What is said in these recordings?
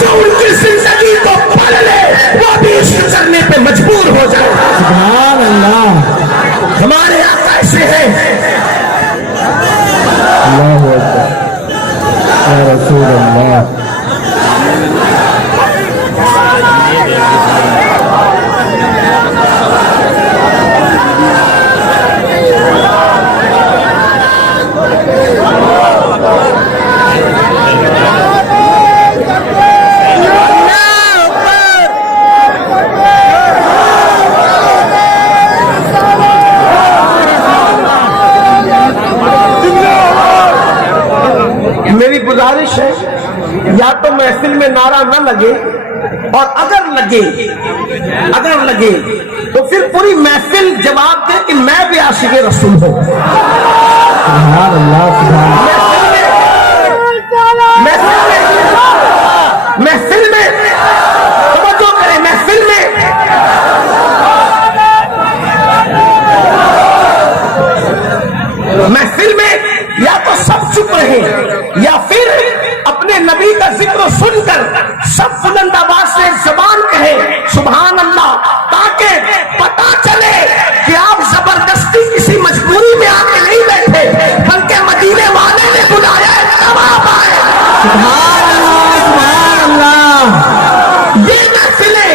جو ان کی زندگی کو پڑھ لے وہ بھی عشق کرنے پہ مجبور ہو جائے. سبحان اللہ. ہمارے آقا ایسے ہیں. اللہ اکبر یا رسول اللہ. میری گزارش ہے یا تو محفل میں نعرہ نہ لگے اور اگر لگے تو پھر پوری محفل جواب دے کہ میں بھی عاشق رسول ہوں. سبحان اللہ. محفل میں توجہ کریں. محفل میں یا تو سب چپ رہے یا پھر اپنے نبی کا ذکر سن کر سب بلند آواز سے زبان کہے سبحان اللہ, تاکہ پتا چلے کہ آپ زبردستی کسی مجبوری میں آ کے نہیں بیٹھے بلکہ مدینے والے نے بلایا ہے تب آپ آئے. سبحان اللہ. سبحان اللہ. یہ محفلیں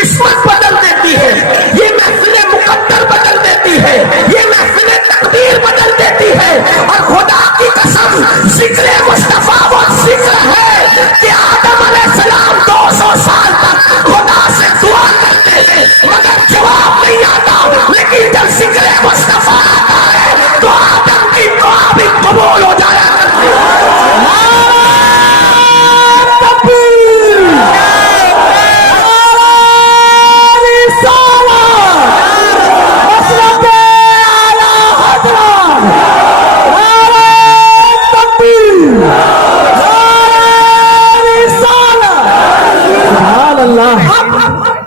قسمت بدل دیتی ہے, یہ محفلیں مقدر بدل دیتی ہے, یہ محفلیں تقدیر بدل دیتی ہے. اور خدا کی قسم ذکر مصطفیٰ وہ ذکر ہے کہ آدم علیہ السلام 200 سال تک خدا سے دعا کرتے ہیں مگر جواب نہیں آتا, لیکن جب ذکر مصطفیٰ آتا ہے تو آدم کی دعا بھی قبول ہو جایا کرتی ہے.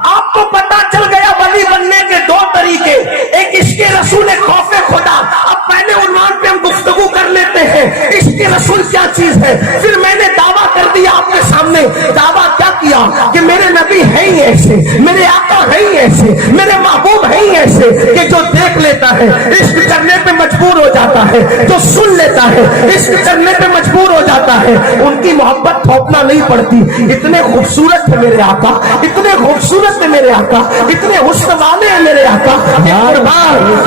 آپ کو پتا چل گیا ولی بننے کے 2 طریقے, ایک عشق رسول, خوف خدا. اب پہلے عنوان پہ ہم گفتگو کر لیتے ہیں عشق رسول کیا چیز ہے. پھر میں نے دعویٰ کر دیا آپ کے سامنے. دعویٰ کیا کیا کہ میرے نبی ہیں ہی ایسے, میرے آقا ہیں ہی ایسے, میرے محبوب ہیں ہی ایسے کہ جو دیکھ لیتا ہے عشق کرنے پہ مجبور ہو جاتا ہے, جو سن لیتا ہے عشق کرنے پہ مجبور ہو جاتا ہے. ان کی محبت تھوپنا نہیں پڑتی. اتنے خوبصورت ہے میرے آقا, اتنے خوبصورت ہے میرے آقا, اتنے حسن والے ہیں میرے آقا.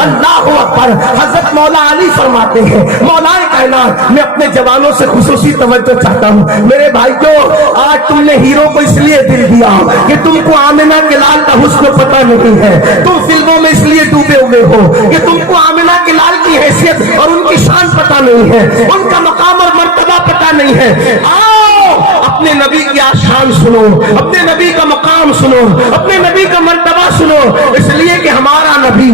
اللہ اکبر. حضرت مولا علی فرماتے ہیں مولا کائنات میں اپنے جوانوں سے خصوصی توجہ چاہتا ہوں. میرے بھائیو, آج تم نے ہیرو کو اس لیے دل دیا کہ تم کو آمنہ کے لال کا حسن پتہ نہیں ہے. تم فلموں میں اس لیے ڈوبے ہوئے ہو کہ تم کو آمنہ کے لال کی حیثیت اور ان کی شان پتہ نہیں ہے, ان کا مقام اور مرتبہ پتہ نہیں ہے. آؤ اپنے نبی کی شان سنو, اپنے نبی کا مقام سنو, اپنے نبی کا مرتبہ سنو. اس لیے کہ ہمارا نبی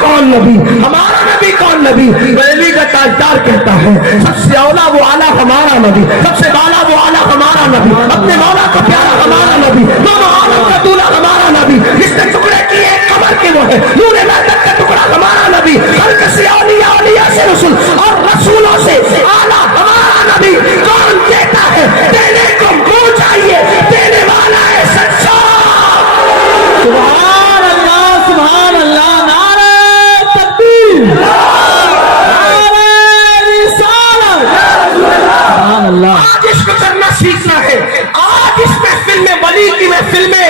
کون نبی, ہمارا نبی کون نبی. بریلی کا تاجدار کہتا ہے سب سے اولا وہ اعلیٰ ہمارا نبی, سب سے بالا وہ اعلیٰ ہمارا نبی, اپنے مولا کا پیارا ہمارا نبی, دونوں عالم کا دولہ ہمارا نبی, جس نے ٹکڑے کیے قمر کے وہ ہے, نور مہدت کا ٹکڑا ہمارا نبی, خلق سے اولیاء سے رسول اور رسولوں سے اعلیٰ ہمارا نبی. کون دیتا ہے, دینے کو منہ چاہیے, دینے والا ہے سچا. سبحان اللہ. سبحان اللہ. نعرہ تکبیر, نعرہ رسالت. سبحان اللہ. آج عشق کرنا سیکھنا ہے. آج اس محفل میں, ولی کی محفل میں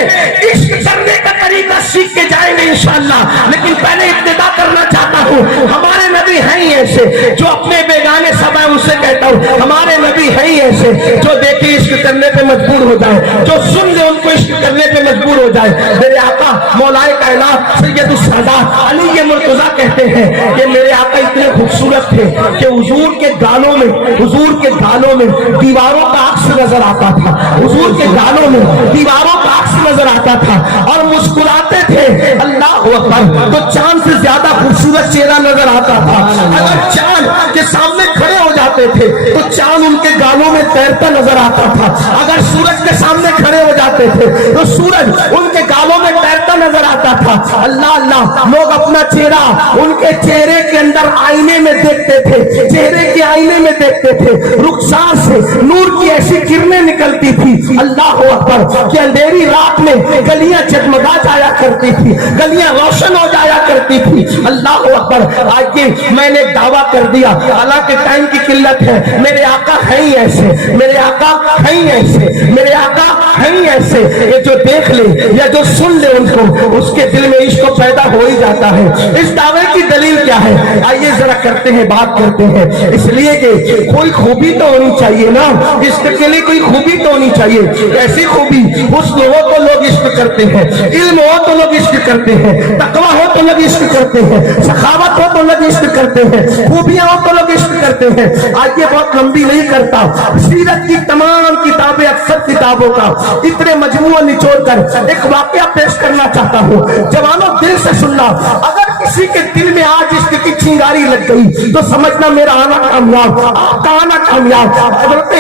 عشق کرنے کا طریقہ سیکھ کے جائیں گے انشاءاللہ. لیکن پہلے ابتدا کرنا چاہتا ہوں, ہمارے نبی ہیں ہی ایسے جو اپنے بیگانے سب ہیں ان سے کہتا ہوں ہمارے نبی ہیں ہی ایسے جو دیکھے عشق کرنے پہ مجبور ہو جائے, جو سن لے ان کو عشق کرنے پہ مجبور ہو جائے. میرے آقا مولائے کائنات سید السادات علی مرتضیٰ کہتے ہیں کہ میرے آقا اتنے خوبصورت تھے کہ حضور کے گالوں میں دیواروں کا عکس نظر آتا تھا, حضور کے گالوں میں دیواروں کا عکس نظر آتا تھا اور مسکراتے تھے. اللہ اکبر. تو چاند سے زیادہ خوبصورت چہرہ نظر آتا تھا. اگر چاند کے سامنے کھڑے ہو جاتے تھے تو چاند ان کے گالوں میں تیرتا نظر آتا تھا. اگر سورج کے سامنے کھڑے ہو جاتے تھے تو سورج ان کے گالوں میں تیرتا نظر آتا تھا. اللہ اللہ, لوگ اپنا چہرہ ان کے چہرے کے اندر آئینے میں دیکھتے تھے, چہرے کے آئینے میں دیکھتے تھے, رخسار سے نور کی ایسی کرنیں نکلتی تھی اللہ اکبر کہ اندھیری رات میں گلیاں جگمگا جایا کرتی تھی, گلیاں روشن ہو جایا کرتی تھی. اللہ اکبر. آج میں نے دعویٰ کر دیا, حالانکہ ٹائم کی قلت ہے, میرے آقا ہیں ہی ایسے, میرے آقا ہیں ہی ایسے, میرے آقا ہیں ہی ایسے. یہ جو دیکھ لے یا جو سن لے ان کو, اس کے دل میں عشق پیدا ہو ہی جاتا ہے. اس دعوے کی دلیل کیا ہے؟ آئیے ذرا کرتے ہیں, بات کرتے ہیں. اس لیے کہ کوئی خوبی تو ہونی چاہیے نا, عشق کے لیے کوئی خوبی تو ہونی چاہیے. ایسی خوبی, حسن ہو تو لوگ عشق کرتے ہیں, علم ہو تو لوگ عشق کرتے ہیں, تقویٰ ہو تو لوگ عشق کرتے ہیں, سخاوت ہو تو لوگ عشق کرتے ہیں, خوبیاں ہو تو لوگ عشق کرتے ہیں. آج یہ بہت لمبی نہیں کرتا, سیرت کی تمام کتابیں, اکثر کتابوں کا اتنے مجموعہ نچوڑ کر ایک واقعہ پیش کرنا چاہتا ہوں. جوانوں دل سے سننا, اگر کسی کے دل میں آج عشق کی چنگاری لگ گئی تو سمجھنا میرا آنا کامیاب, آپ کا آنا کامیاب, حضرت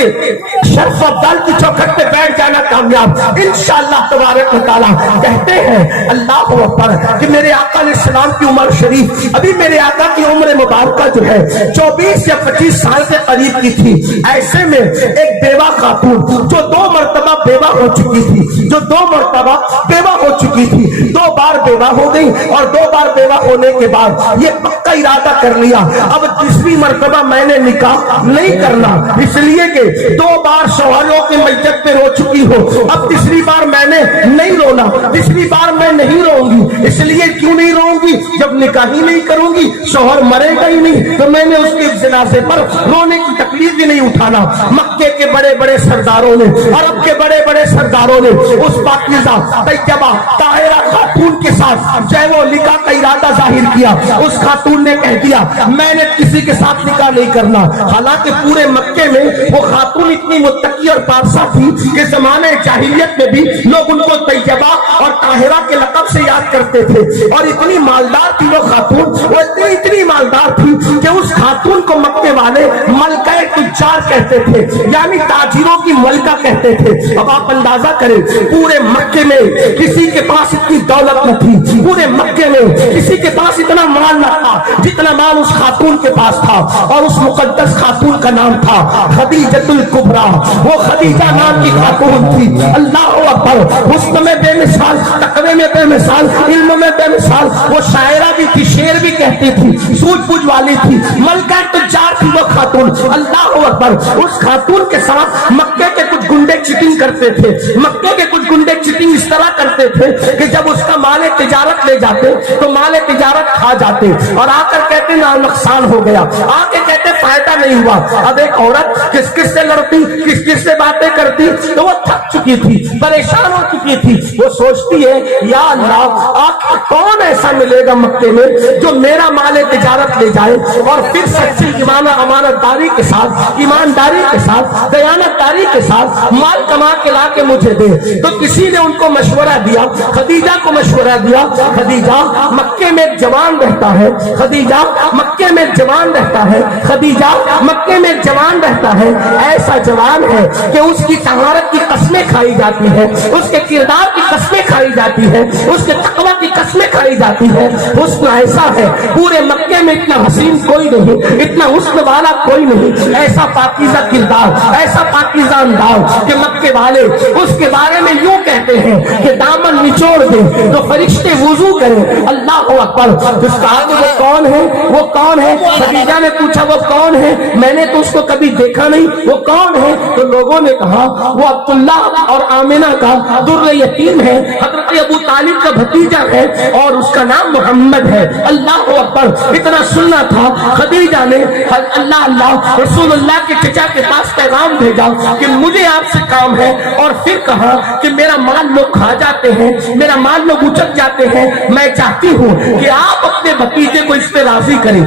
شرف افضل کی چوکھٹ پہ بیٹھ جانا کامیاب انشاءاللہ تبارک و تعالیٰ. کہتے ہیں اللہ اکبر کہ میرے آقا علیہ السلام کی عمر شریف, ابھی میرے آقا کی عمر مبارکہ جو ہے 24 یا 25 سال کے قریب کی تھی. ایسے میں ایک بیوہ خاتون جو 2 مرتبہ بیوہ ہو چکی تھی, جو 2 مرتبہ بیوہ ہو چکی تھی, 2 بار بیوہ ہو گئی, اور 2 بار بیوہ ہونے کے بعد یہ پکا ارادہ کر لیا اب تیسری مرتبہ میں نے نکاح نہیں کرنا, اس لیے کہ 2 بار شوہروں کے میت پہ رو چکی ہو, اب تیسری بار میں نے نہیں رونا, تیسری بار میں نہیں روں گی. اس لیے کیوں نہیں روں گی؟ جب نکاح ہی نہیں کروں گی, شوہر مرے گا ہی نہیں, تو میں نے اس کے جنازے پر رونے کی تکلیف بھی نہیں اٹھانا. مکے کے بڑے بڑے سرداروں نے, عرب کے بڑے بڑے سرداروں نے اس پاکیزہ طیبہ طاہرہ خاتون کے ساتھ جو ہے وہ نکاح کا ارادہ ظاہر کیا. اس خاتون نے کہہ دیا میں نے کسی کے ساتھ نکاح نہیں کرنا. حالانکہ پورے مکے میں وہ خاتون اتنی متقی اور پارسا تھی کہ زمانے جاہلیت میں بھی لوگ ان کو طیبہ اور طاہرہ کے لقب سے یاد کرتے تھے, اور اتنی مالدار تھی وہ خاتون, وہ اتنی مالدار تھی کہ اس خاتون کو مکے والے ملکہ تجار کہتے تھے, یعنی تاجروں کی ملکہ کہتے تھے. اب آپ اندازہ کریں, پورے مکے میں کسی کے پاس اتنی دولت نہ تھی, پورے مکے میں کسی کے پاس اتنا مال نہ تھا جتنا مال اس خاتون کے پاس تھا, اور اس مقدس خاتون کا نام تھا خدیجۃ الکبریٰ. وہ خدیجہ نام کی خاتون تھی. اللہ اکبر. حسن میں بے مثال, تقوی میں بے مثال, علم میں بے مثال. وہ شاعرہ بھی تھی, شعر بھی کہتی تھی, سوجھ بوجھ والی تھی, ملکہ تجار تھی وہ خاتون. اللہ اکبر. اس خاتون کے ساتھ مکے کے کچھ گنڈے چیٹنگ کرتے تھے, مکے کے کچھ گنڈے چیٹنگ اس طرح کرتے تھے کہ جب اس کا مال تجارت لے جاتے تو مال تجارت کھا جاتے, اور آ کر کہتے نا نقصان ہو گیا, آ کے کہتے فائدہ نہیں ہوا. اب ایک عورت کس کس سے لڑتی, کس کس سے باتیں کرتی, تو وہ تھک چکی تھی, پریشان ہو چکی تھی. وہ سوچتی ہے یا اللہ آخر کون ایسا ملے گا مکے میں جو میرا مال تجارت لے جائے اور پھر سچی امانت داری کے ساتھ, ایمانداری کے ساتھ, دیانت داری کے ساتھ مال کما کے لا کے مجھے دے. تو کسی نے ان کو مشورہ دیا, خدیجہ کو مشورہ دیا, خدیجہ مکے میں ایک جوان رہتا ہے, خدیجہ مکے میں ایک جوان رہتا ہے, خدیجہ مکے میں ایک جوان رہتا ہے, ایسا جوان ہے کہ اس کی طہارت کی قسمیں کھائی جاتی ہے, اس کے کردار کی قسمیں کھائی جاتی ہے, اس کے تقوی کی قسمیں کھائی جاتی ہے. حسن ایسا ہے پورے مکے میں اتنا حسین کوئی نہیں, اتنا حسن والا کوئی نہیں, ایسا پاکیزہ کردار, ایسا پاکیزہ انداز کہ مکے والے اس کے بارے میں یوں کہتے ہیں کہ دامن نچوڑ دے تو فرشتے وضو کریں. اللہ اکبر. اس کہا کہ وہ کون ہے, وہ کون ہے؟ خدیجہ نے پوچھا وہ کون ہے, میں نے تو اس کو کبھی دیکھا نہیں, وہ کون ہے؟ تو لوگوں نے کہا وہ عبداللہ اور آمنہ کا در یتیم ہے, حضرت ابو طالب کا بھتیجا ہے, اور اس کا نام محمد ہے. اللہ اکبر. اتنا سننا تھا, خدیجہ نے اللہ اللہ رسول اللہ کے چچا کے پاس پیغام بھیجا کہ مجھے آپ سے کام ہے, اور پھر کہا کہ میرا مال لوگ کھا جاتے ہیں, میرا مال لوگ اچک جاتے ہیں, میں چاہتی ہوں کہ آپ اپنے بھتیجے کو اس پہ راضی کریں.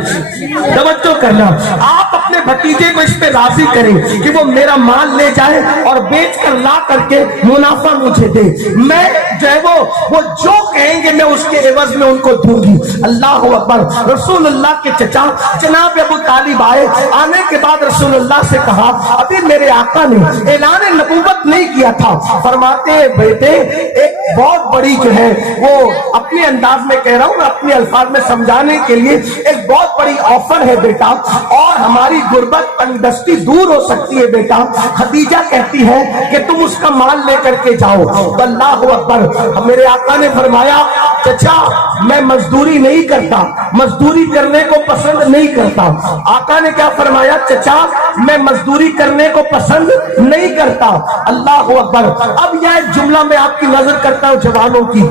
توجہ کرنا, آپ اپنے بھتیجے کو اس پہ راضی کریں کہ وہ میرا مال لے جائے اور بیچ کر لا کر کے منافع مجھے دے, میں جو ہے وہ جو کہیں گے میں اس کے عوض میں ان کو دوں گی. اللہ اکبر. رسول اللہ کے چچا جناب ابو طالب آنے کے بعد رسول اللہ سے کہا ابھی میرے آقا نے اعلان نبوت نہیں किया था। फरमाते हैं बेटे एक बहुत बड़ी जो है वो अपने अंदाज में कह रहा हूं, अपने अल्फाज में समझाने के लिए, एक बहुत बड़ी ऑफर है बेटा, और हमारी गुर्बत तंगदस्ती दूर हो सकती है बेटा। खदीजा कहती है कि तुम उसका माल लेकर के जाओ। अल्लाहु अकबर। मेरे आका ने फरमाया चचा मैं मजदूरी नहीं करता, मजदूरी करने को पसंद नहीं करता। आका ने क्या फरमाया चचा मैं मजदूरी करने को पसंद नहीं करता। अल्लाह अकबर। अब यह एक जुमला मैं आपकी नजर करता हूं जवानों की।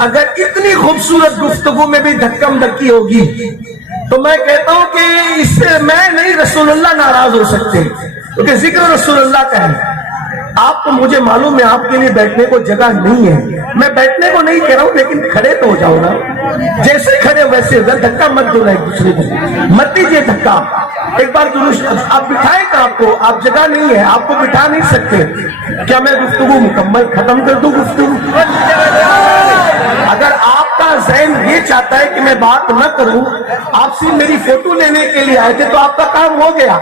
अगर इतनी खूबसूरत गुफ्तगू में भी धक्कम धक्की होगी तो मैं कहता हूं कि इससे मैं नहीं रसूलुल्लाह नाराज हो सकते, क्योंकि जिक्र रसूलुल्लाह का है। आपको मुझे मालूम है आपके लिए बैठने को जगह नहीं है, मैं बैठने को नहीं कह रहा हूं, लेकिन खड़े तो हो जाओ ना, जैसे खड़े वैसे। धक्का मत दो एक दूसरे को, मत दीजिए धक्का। एक बार आप बिठाए का आपको, आप जगह नहीं है, आपको बिठा नहीं सकते। क्या मैं गुफ्तगू मुकम्मल खत्म कर दूं? गुफ्तगू अगर आपका ज़हन ये चाहता है कि मैं बात न करूं, आपसे मेरी फोटो लेने के लिए आए थे तो आपका काम हो गया,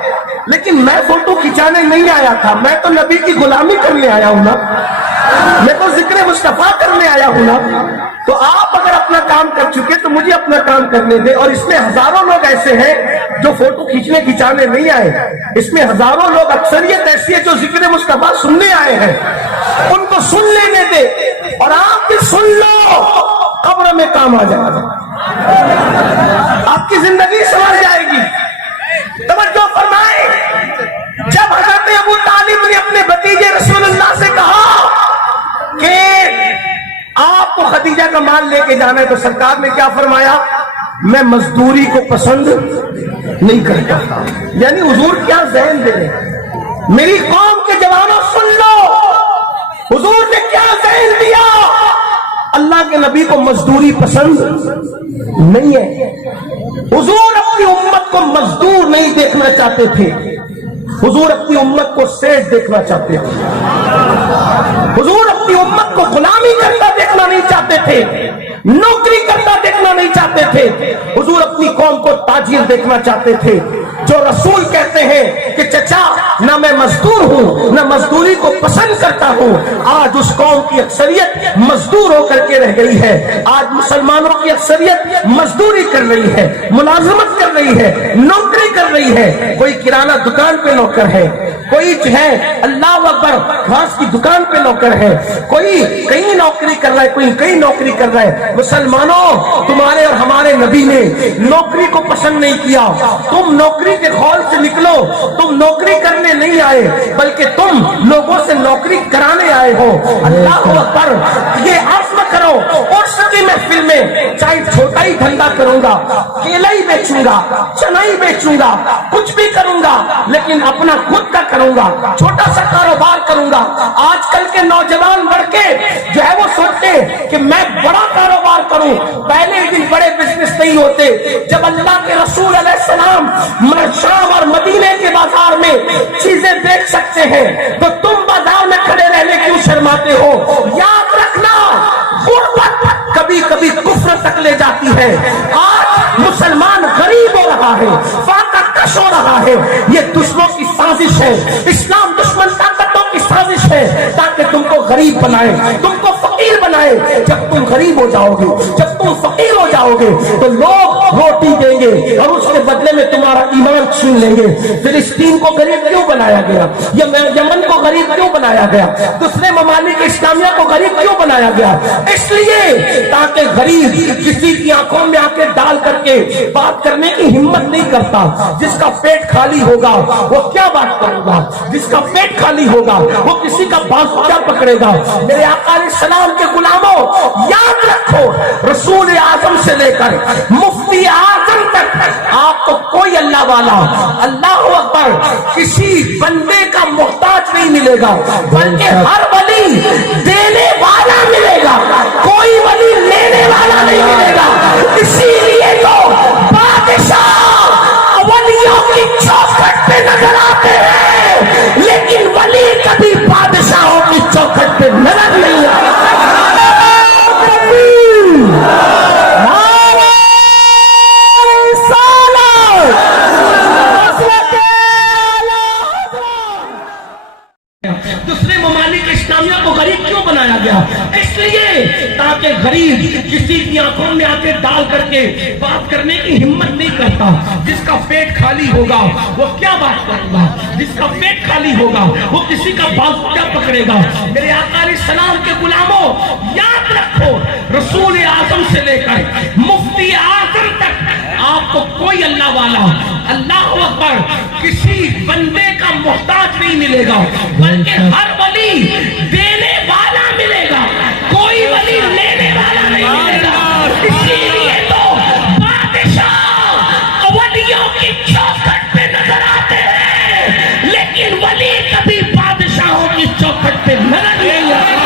लेकिन मैं फोटो खिंचाने नहीं आया था, मैं तो नबी की गुलामी करने आया हूं ना, मैं तो जिक्र मुस्तफा करने आया हूं ना। तो आप अगर अपना काम कर चुके तो मुझे अपना काम करने दे। और इसमें हजारों लोग ऐसे हैं जो फोटो खींचने खिंचाने नहीं आए, इसमें हजारों लोग, अक्सरियत ऐसी है जो जिक्र मुस्तफा सुनने आए हैं, उनको सुन लेने दे और आप भी सुन लो, कब्र में काम आ जाएगा, आपकी जिंदगी संवर जाएगी। तवज्जो फरमाए, जब हजरत अबू तालिब ने अपने भतीजे रसूलुल्लाह से कहा कि आपको खदीजा का माल लेके जाना है, तो सरकार ने क्या फरमाया? मैं मजदूरी को पसंद नहीं करता। यानी हुजूर क्या ज़हन दे रहे, मेरी कौम के जवानों सुन लो, हुजूर ने क्या ज़हन दिया। अल्लाह के नबी को मजदूरी पसंद नहीं है। हुजूर अपनी उम्मत को मजदूर नहीं देखना चाहते थे, हुजूर अपनी उम्मत को सेठ देखना चाहते थे। हुजूर अपनी उम्मत को गुलामी करता देखना नहीं चाहते थे, नौकरी करता देखना नहीं चाहते थे। हुजूर अपनी कौम को ताजिर देखना चाहते थे। जो रसूल कहते हैं कि चचा ना मैं मजदूर हूं, ना मजदूरी को पसंद करता हूं, आज उस कौम की अक्सरियत मजदूर होकर के रह गई है। आज मुसलमानों की अक्सरियत मजदूरी कर रही है, मुलाजमत कर रही है, नौकरी कर रही है। कोई किराना दुकान पे नौकर है, कोई जो है अल्लाह अकबर घास की दुकान पे नौकर है, कोई कहीं नौकरी कर रहा है, कोई कहीं नौकरी कर रहा है। मुसलमानों, तुम्हारे और हमारे नबी ने नौकरी को पसंद नहीं किया। तुम नौकरी के खौल से निकलो, तुम नौकरी करने नहीं आए, बल्कि तुम लोगों से नौकरी कराने आए हो। अल्लाह अकबर। ये आज़म करो, और सच्ची महफिल में चाहे छोटा ही धंधा करूंगा, केला ही बेचूंगा, चना ही बेचूंगा, कुछ भी करूंगा, लेकिन अपना खुद का करूंगा, छोटा सा कारोबार करूंगा। आजकल के नौजवान लड़के जो है वो सोचते कि मैं बड़ा कारोबार करूं। पहले दिन बड़े बिजनेस नहीं होते। जब अल्लाह के रसूल अलैहिस्सलाम शाम और मदीने के बाजार में चीजें देख सकते हैं, तो तुम बाजार में खड़े रहने क्यों शर्माते हो? याद रखना, गुर्बत कभी कभी कुफ्र तक ले जाती है। आज मुसलमान गरीब हो रहा है, फाकत कश हो रहा है। ये दुश्मनों की साजिश है, इस्लाम दुश्मन ताकतों की साजिश है, ताकि तुमको गरीब बनाए, तुमको फकीर बनाए। जब तुम गरीब हो जाओगे, जब तुम फकीर हो जाओगे, तो लोग रोटी देंगे और उसके बदले में तुम्हारा ईमान छीन लेंगे। फिलिस्तीन को गरीब क्यों बनाया गया? यमन को गरीब क्यों बनाया गया? दूसरे ममालिक इस्लामिया को गरीब क्यों बनाया गया? इसलिए ताकि गरीब किसी की आंखों में आके डाल करके बात करने की हिम्मत नहीं करता। जिसका पेट खाली होगा वो क्या बात करेगा? जिसका पेट खाली होगा वो किसी का बाजू क्या पकड़ेगा? मेरे आका सलाम के गुलामों, याद रखो, रसूल आजम से लेकर मुफ्ती आजम तक आपको कोई अल्लाह वाला, अल्लाह अकबर, किसी बंदे का मोहताज नहीं मिलेगा, बल्कि हर वली देने वाला मिलेगा, कोई वली लेने वाला नहीं मिलेगा। इसीलिए तो बादशाह वलियों की चौखट पे नजर आते हैं, लेकिन वली कभी बादशाहों की चौखट पे नजर नहीं आता। दूसरे ममालिक इस्लामिया को गरीब क्यों बनाया गया? इसलिए ताकि गरीब किसी की आंखों में आके डाल करके बात करने की हिम्मत नहीं करता। जिसका पेट खाली होगा वो क्या बात करेगा? जिसका पेट खाली होगा वो किसी का बाजू क्या पकड़ेगा? मेरे आका अलैहिस्सलाम के गुलामों, याद रखो, रसूल आजम से लेकर मुफ्ती आजम तक आपको कोई अल्लाह वाला, अल्लाह अकबर, किसी बंदे का मोहताज नहीं मिलेगा, बल्कि हर वली देने वाला मिलेगा, कोई वली लेने वाला नहीं मिलेगा। इसीलिए तो बादशाह वलियों की चौखट पे नजर आते हैं, लेकिन वली कभी बादशाहों की चौखट पे नजर नहीं आते।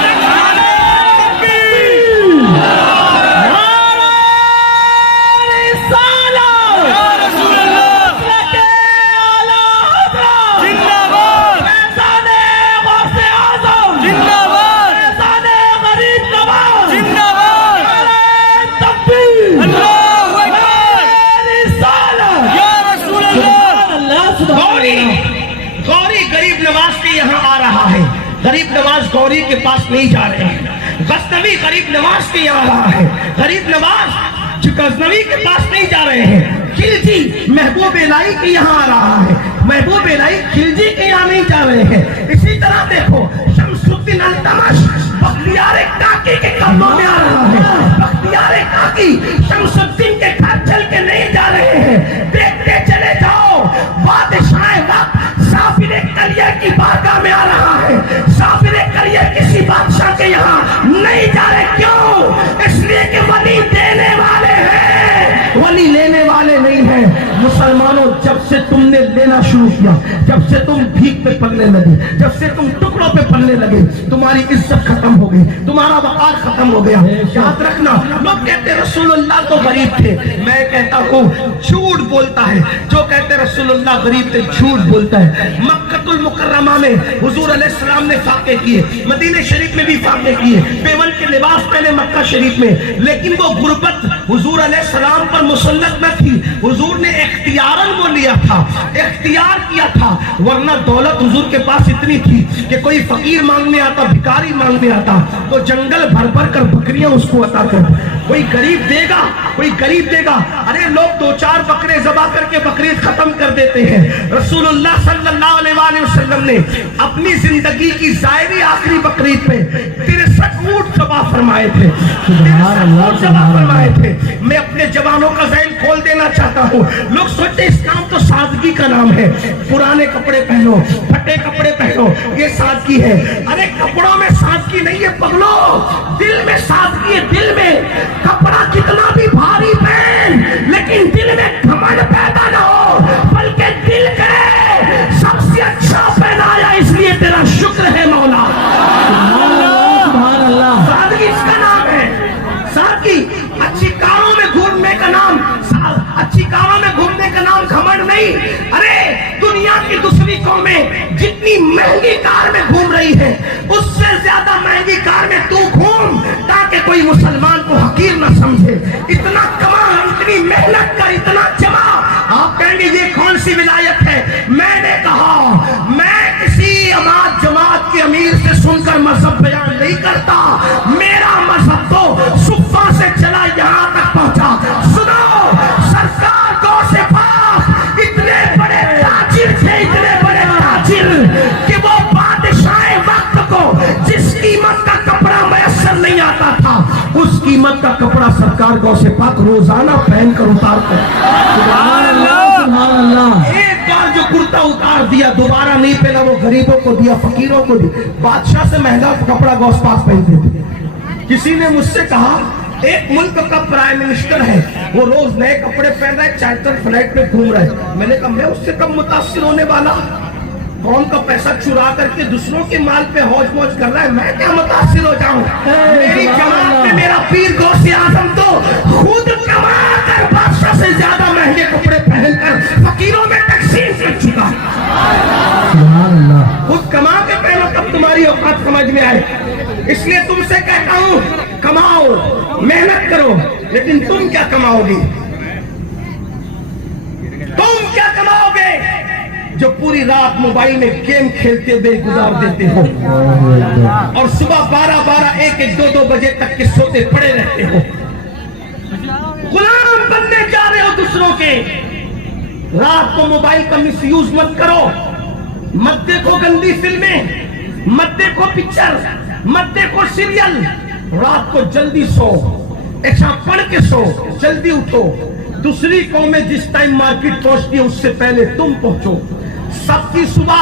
गौरी गरीब नवाज के यहाँ आ रहा है, गरीब नवाज गौरी के पास नहीं जा रहे हैं। गजनवी गरीब नवाज के यहाँ आ रहा है, गरीब नवाज गजनवी के पास नहीं जा रहे हैं। खिलजी महबूब इलाही के यहाँ आ रहा है, महबूब इलाही खिलजी के यहाँ नहीं जा रहे हैं। इसी तरह देखो, शमसुद्दीन अल्तमश बख्तियार काकी के कदमों में आ रहा है। बख्तियार काकी शमसुद्दीन के घर चल के नहीं जा रहे हैं, देखते चले जाओ। बादशाह वक्त साफिर करिया की बारगाह में आ रहा है, साफिर करिया किसी बादशाह के यहाँ नहीं जा रहे। क्यों? इसलिए कि वली देने वाले हैं, वली लेने वाले नहीं हैं। मुसलमानों, जब से तुमने लेना शुरू किया, जब से तुम भीख पे पलने लगे, जब से तुम टुकड़ों पे पलने लगे, तुम्हारी इज्जत खत्म हो गई, तुम्हारा वकार खत्म हो गया। याद रखना, लोग कहते रसूलुल्लाह तो गरीब थे, मैं कहता हूँ झूठ बोलता है जो कहते रसूलुल्लाह गरीब थे, झूठ बोलता है। मक्कतुल मुकर्रमा में हुजूर अलैहिस्सलाम ने फाके किए, मदीने शरीफ में भी फाके किए, पेवन के लिबास पहने मक्का शरीफ में, लेकिन वो गुर्बत हुजूर अलैहिस्सलाम पर मुसल्लत न थी। हुजूर ने इख्तियारन वो लिया था, इख्तियार किया था, वरना दौलत हुजूर के पास इतनी थी कि कोई फकीर मांगने आता, भिखारी मांगने आता तो जंगल भर भर कर बकरियां उसको अता कर। कोई गरीब देगा, कोई गरीब देगा। अरे लोग 2-4 बकरे ज़बा करके बकरीद खत्म कर देते हैं। रसूलुल्लाह सल्लल्लाहु अलैहि वसल्लम ने अपनी जिंदगी की ज़ाहिरी आखिरी बकरीद पे 63 ऊंट ज़बा फरमाए थे, 63 ऊंट ज़बा फरमाए थे। मैं अपने जवानों का ज़हन खोल देना चाहता हूँ। लोग सोचते इस्लाम तो सादगी का नाम है, पुराने कपड़े पहनो, फटे कपड़े पहनो, ये सादगी है। अरे कपड़ों में सादगी नहीं है पगलो, दिल में सादगी है। दिल में कपड़ा कितना भी भारी पहन, लेकिन दिल में घमंड पैदा ना हो, बल्कि दिल के सबसे अच्छा पहनाया, इसलिए तेरा शुक्र है मौला। सादगी इसका नाम है, सादगी। अच्छी कारों में घूमने का नाम, अच्छी कारों में घूमने का नाम घमंड नहीं। अरे दुनिया की दूसरी कौमें जितनी महंगी कार में घूम रही है, उससे ज्यादा महंगी कार में तू घूम, ताकि कोई मुसलमान को हकीर न समझे। इतना कमा, इतनी मेहनत कर, इतना जमा। आप कहेंगे ये कौन सी विलायत है? मैंने कहा मैं किसी जमात के अमीर से सुनकर मजहब बयान नहीं करता, मेरा मजहब तो सुफ्फा से चला यहाँ तक पहुंचा। सुनो, सरकार गौ से पास इतने बड़े ताजिर थे, इतने बड़े ताजिर कि वो बादशाह वक्त को जिस कीमत का कपड़ा मैसर नहीं आता था, उस कीमत का कपड़ा सरकार गौ से पाक रोजाना पहन कर उतारते। एक बार जो कुर्ता उतार दिया, दोबारा नहीं पहना, वो गरीबों को दिया, फकीरों को दिया। बादशाह से महंगा कपड़ा गौस पाक पहनते थे। किसी ने मुझसे कहा, एक मुल्क का प्राइम मिनिस्टर है, वो रोज नए कपड़े पहन रहा है, चार्टर फ्लाइट में घूम रहा है। मैंने कहा मैं उससे कब मुतासिर होने वाला? कौन का पैसा चुरा करके दूसरों के माल पे हौज मौज कर रहा है, मैं क्या मुतासिर हो जाऊं? मेरी जमात में मेरा पीर गौसे आजम तो खुद कमा कर बादशाह से ज्यादा महंगे कपड़े पहनकर फकीरों में तकसीम कर चुका। खुद कमा के पहनो, तब तुम्हारी औकात समझ में आए। इसलिए तुमसे कहता हूँ, कमाओ, मेहनत करो, लेकिन तुम क्या कमाओगे? तुम क्या कमाओगे? जो पूरी रात मोबाइल में गेम खेलते हुए गुजार देते हो और सुबह 12-12, 1-1, 2-2 बजे तक के सोते पड़े रहते हो। गुलाम बनने जा रहे हो दूसरों के। रात को मोबाइल का मिसयूज मत करो, मत देखो गंदी फिल्में, मत देखो पिक्चर, मत देखो सीरियल। रात को जल्दी सो, ऐसा पढ़ के सो, जल्दी उठो। दूसरी कौमें जिस टाइम मार्केट पहुंचती है उससे पहले तुम पहुंचो। सबकी सुबह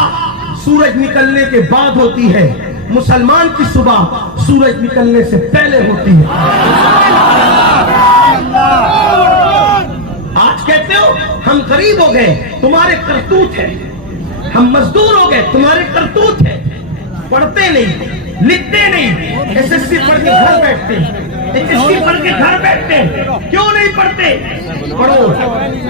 सूरज निकलने के बाद होती है, मुसलमान की सुबह सूरज निकलने से पहले होती है। आज कहते हो हम गरीब हो गए, तुम्हारे करतूत है। हम मजदूर हो गए, तुम्हारे करतूत है। पढ़ते नहीं, लिखते नहीं, एसएससी पढ़ के घर बैठते, एचएससी पढ़ के घर बैठते। क्यों नहीं पढ़ते? पढ़ो।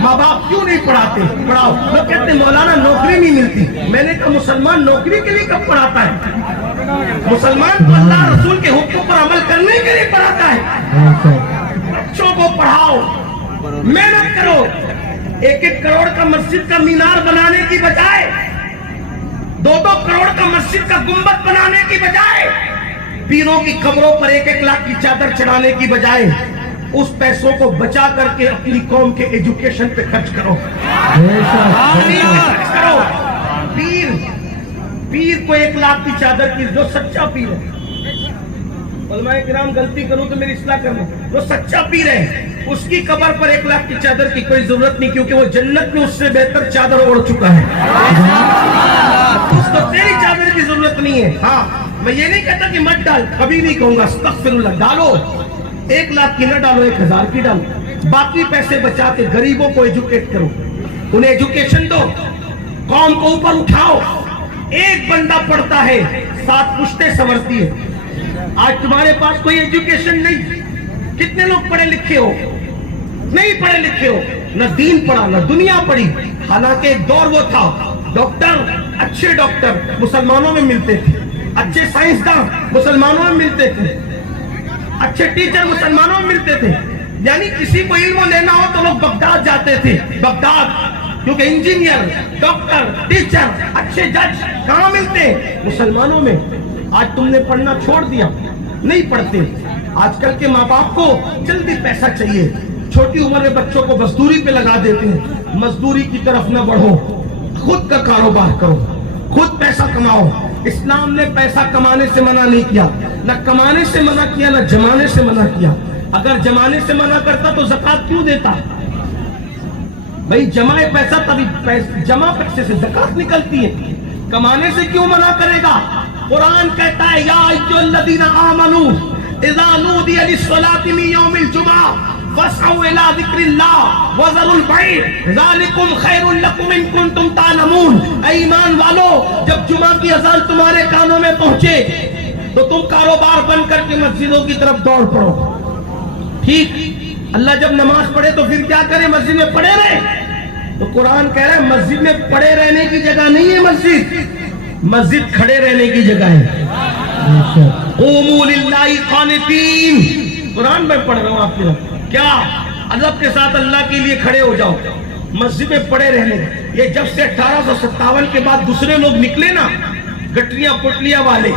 माँ बाप क्यों नहीं पढ़ाते? पढ़ाओ। लोग कहते मौलाना नौकरी नहीं मिलती। मैंने कहा मुसलमान नौकरी के लिए कब पढ़ाता है? मुसलमान तो अल्लाह रसूल के हुक्म पर अमल करने के लिए पढ़ाता है। बच्चों को पढ़ाओ, मेहनत करो। 1-1 करोड़ का मस्जिद का मीनार बनाने की बजाय 2-2 करोड़ का मस्जिद का गुंबद बनाने की बजाय, पीरों की कब्रों पर 1-1 लाख की चादर चढ़ाने की बजाय उस पैसों को बचा करके अपनी कौम के एजुकेशन पे खर्च करो। खर्च करो। पीर को 1 लाख की चादर की, जो सच्चा पीर है, उलमाए किराम गलती करूं तो मेरी इस्लाह करना, जो सच्चा पीर है उसकी कब्र पर 1 लाख की चादर की कोई जरूरत नहीं, क्योंकि वो जन्नत में उससे बेहतर चादर ओढ़ चुका है। उसको तेरी चादर की जरूरत नहीं है। हाँ, मैं ये नहीं कहता कि मत डाल, कभी नहीं कहूंगा, अस्तगफिरुल्लाह। डालो, 1 लाख की न डालो, 1000 की डालो। बाकी पैसे बचा के गरीबों को एजुकेट करो, उन्हें एजुकेशन दो, कौम को ऊपर उठाओ। एक बंदा पढ़ता है, 7 पुश्तें संवरती है। आज तुम्हारे पास कोई एजुकेशन नहीं। कितने लोग पढ़े लिखे हो? नहीं पढ़े लिखे हो, न दीन पढ़ा न दुनिया पढ़ी। हालांकि एक दौर वो था, डॉक्टर, अच्छे डॉक्टर मुसलमानों में मिलते थे, अच्छे साइंसदान मुसलमानों में मिलते थे, अच्छे टीचर मुसलमानों में मिलते थे। यानी किसी को इल्म लेना हो तो लोग बगदाद जाते थे। बगदाद, क्योंकि इंजीनियर, डॉक्टर, टीचर, अच्छे जज कहाँ मिलते? मुसलमानों में। आज तुमने पढ़ना छोड़ दिया, नहीं पढ़ते। आजकल के माँ बाप को जल्दी पैसा चाहिए, छोटी उम्र में बच्चों को मजदूरी पे लगा देते हैं। मजदूरी की तरफ न बढ़ो, खुद का कारोबार करो, खुद पैसा कमाओ। इस्लाम ने पैसा कमाने से मना नहीं किया, न कमाने से मना किया, न जमाने से मना किया। अगर जमाने से मना करता तो ज़कात क्यों देता? भाई जमाए पैसा तभी जमा पैसे से ज़कात निकलती है, कमाने से क्यों मना करेगा? कुरान कहता है या अय्युहल्लज़ीना आमनू इज़ा नूदिया लिस्सलाति मिन यौमिल जुमअह फस्अऊ इला ज़िक्रिल्लाह व ज़रुल बैअ ज़ालिकुम खैरुल लकुम इन कुंतुम तालमून। ऐ ईमान वालो, जब जुमा की अज़ान तुम्हारे कानों में पहुंचे तो तुम कारोबार बंद करके मस्जिदों की तरफ दौड़ पड़ो। ठीक, अल्लाह जब नमाज पढ़े तो फिर क्या करे? मस्जिद में पड़े रहे। तो कुरान कह रहा है मस्जिद में पड़े रहने की जगह नहीं है मस्जिद, मस्जिद खड़े रहने की जगह है। क़ूमू लिल्लाहि क़ानितीन, कुरान में पढ़ रहा हूँ आपके लिए। क्या अदब के साथ अल्लाह के लिए खड़े हो जाओ, मस्जिद में पड़े रहने। ये जब से 1857 के बाद दूसरे लोग निकले ना, गठरिया पुटलिया वाले,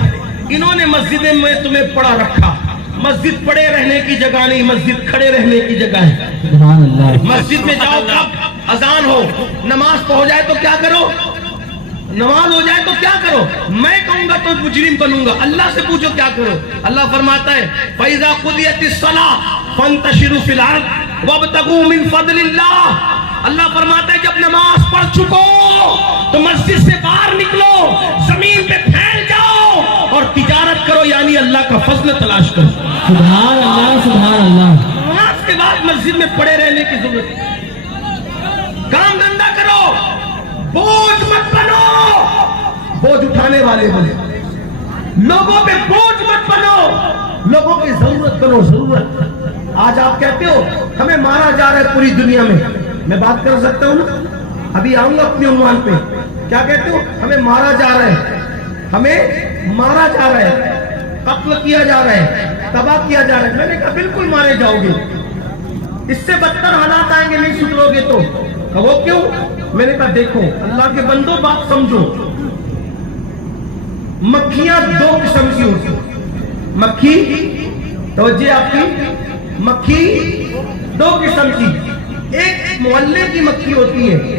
इन्होंने मस्जिद में तुम्हें पड़ा रखा। मस्जिद पड़े रहने की जगह नहीं, मस्जिद खड़े रहने की जगह है। मस्जिद में जाओ, कब अजान हो, नमाज पहुंच जाए तो क्या करो? नमाज हो जाए तो क्या करो? मैं कहूंगा तो मुजरिम बनूंगा। अल्लाह से पूछो क्या करो? अल्लाह फरमाता है फैज़ा क़ुदियतिस सलाह फंतशिरू फिल अर्द वब्तगू मिन फज़लिल्लाह। अल्लाह फरमाता है जब नमाज पढ़ चुको तो मस्जिद से बाहर निकलो, जमीन पे फैल जाओ और तिजारत करो, यानी अल्लाह का फजल तलाश करो। सुभान अल्लाह, सुभान अल्लाह। नमाज के बाद मस्जिद में पड़े रहने की जरूरत है। काम धंधा करो, बोझ मत बनो, बोझ उठाने वाले बनो। लोगों पे बोझ मत बनो, लोगों की जरूरत बनो, जरूरत। आज आप कहते हो हमें मारा जा रहा है पूरी दुनिया में, मैं बात कर सकता हूँ ना, अभी आऊंगा अपने उन्वान पे। क्या कहते हो? हमें मारा जा रहा है, हमें मारा जा रहा है, कत्ल किया जा रहा है, तबाह किया जा रहा है। मैंने कहा बिल्कुल मारे जाओगे, इससे बदतर हालात आएंगे नहीं सुधरोगे तो। वो क्यों? میں نے کہا دیکھو اللہ کے بندو بات سمجھو, مکھیاں دو قسم کی ہوتی ہیں. مکھی توجہ آپ کی, مکھی دو قسم کی, ایک محلے کی مکھی ہوتی ہے,